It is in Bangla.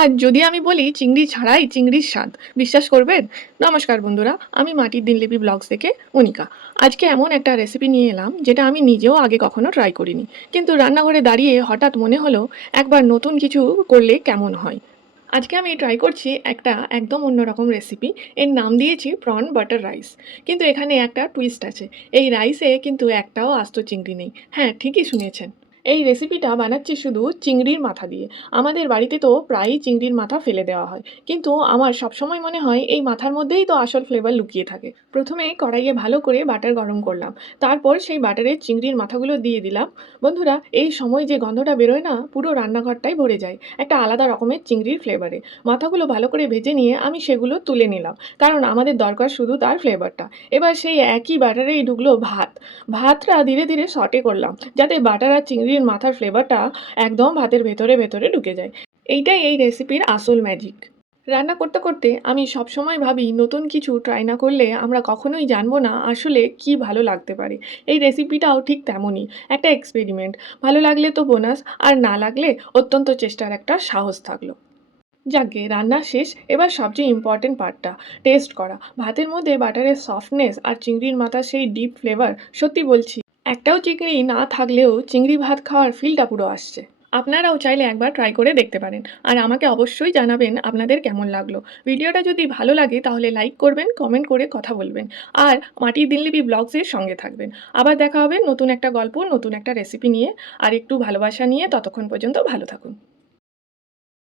আজ যদি আমি বলি চিংড়ি ছাড়াই চিংড়ির স্বাদ, বিশ্বাস করবেন? নমস্কার বন্ধুরা, আমি মাটির দিনলিপি ব্লগস থেকে অনিকা। আজকে এমন একটা রেসিপি নিয়ে এলাম যেটা আমি নিজেও আগে কখনো ট্রাই করিনি, কিন্তু রান্নাঘরে দাঁড়িয়ে হঠাৎ মনে হলো একবার নতুন কিছু করলে কেমন হয়। আজকে আমি ট্রাই করছি একটা একদম অন্যরকম রেসিপি। এর নাম দিয়েছি প্রন বাটার রাইস। কিন্তু এখানে একটা টুইস্ট আছে। এই রাইসে কিন্তু একটাও আস্ত চিংড়ি নেই। হ্যাঁ, ঠিকই শুনেছেন। এই রেসিপিটা বানাচ্ছি শুধু চিংড়ির মাথা দিয়ে। আমাদের বাড়িতে তো প্রায়ই চিংড়ির মাথা ফেলে দেওয়া হয়, কিন্তু আমার সবসময় মনে হয় এই মাথার মধ্যেই তো আসল ফ্লেভার লুকিয়ে থাকে। প্রথমে কড়াইয়ে ভালো করে বাটার গরম করলাম। তারপর সেই বাটারে চিংড়ির মাথাগুলো দিয়ে দিলাম। বন্ধুরা, এই সময় যে গন্ধটা বেরোয় না, পুরো রান্নাঘরটাই ভরে যায় একটা আলাদা রকমের চিংড়ির ফ্লেভারে। মাথাগুলো ভালো করে ভেজে নিয়ে আমি সেগুলো তুলে নিলাম, কারণ আমাদের দরকার শুধু তার ফ্লেভারটা। এবার সেই একই বাটারেই ঢুকলো ভাত। ভাতটা ধীরে ধীরে সটে করলাম, যাতে বাটার আর চিংড়ির মাথার ফ্লেভারটা একদম ভাতের ভেতরে ভেতরে ঢুকে যায়। এইটাই এই রেসিপির আসল ম্যাজিক। রান্না করতে করতে আমি সবসময় ভাবি, নতুন কিছু ট্রাই না করলে আমরা কখনোই জানবো না আসলে কি ভালো লাগতে পারে। এই রেসিপিটাও ঠিক তেমনই একটা এক্সপেরিমেন্ট। ভালো লাগলে তো বোনাস, আর না লাগলে অত্যন্ত চেষ্টার একটা সাহস থাকলো। যাকগে, রান্না শেষ। এবার সবচেয়ে ইম্পর্টেন্ট পার্টটা, টেস্ট করা। ভাতের মধ্যে বাটারের সফটনেস আর চিংড়ির মাথার সেই ডিপ ফ্লেভার, সত্যি বলছি একটাও চিংড়ি না থাকলেও চিংড়ি ভাত খাওয়ার ফিলটা পুরো আসছে। আপনারাও চাইলে একবার ট্রাই করে দেখতে পারেন, আর আমাকে অবশ্যই জানাবেন আপনাদের কেমন লাগলো। ভিডিওটা যদি ভালো লাগে তাহলে লাইক করবেন, কমেন্ট করে কথা বলবেন, আর মাটির দিনলিপি ব্লগসের সঙ্গে থাকবেন। আবার দেখা হবে নতুন একটা গল্প, নতুন একটা রেসিপি নিয়ে, আর একটু ভালোবাসা নিয়ে। ততক্ষণ পর্যন্ত ভালো থাকুন।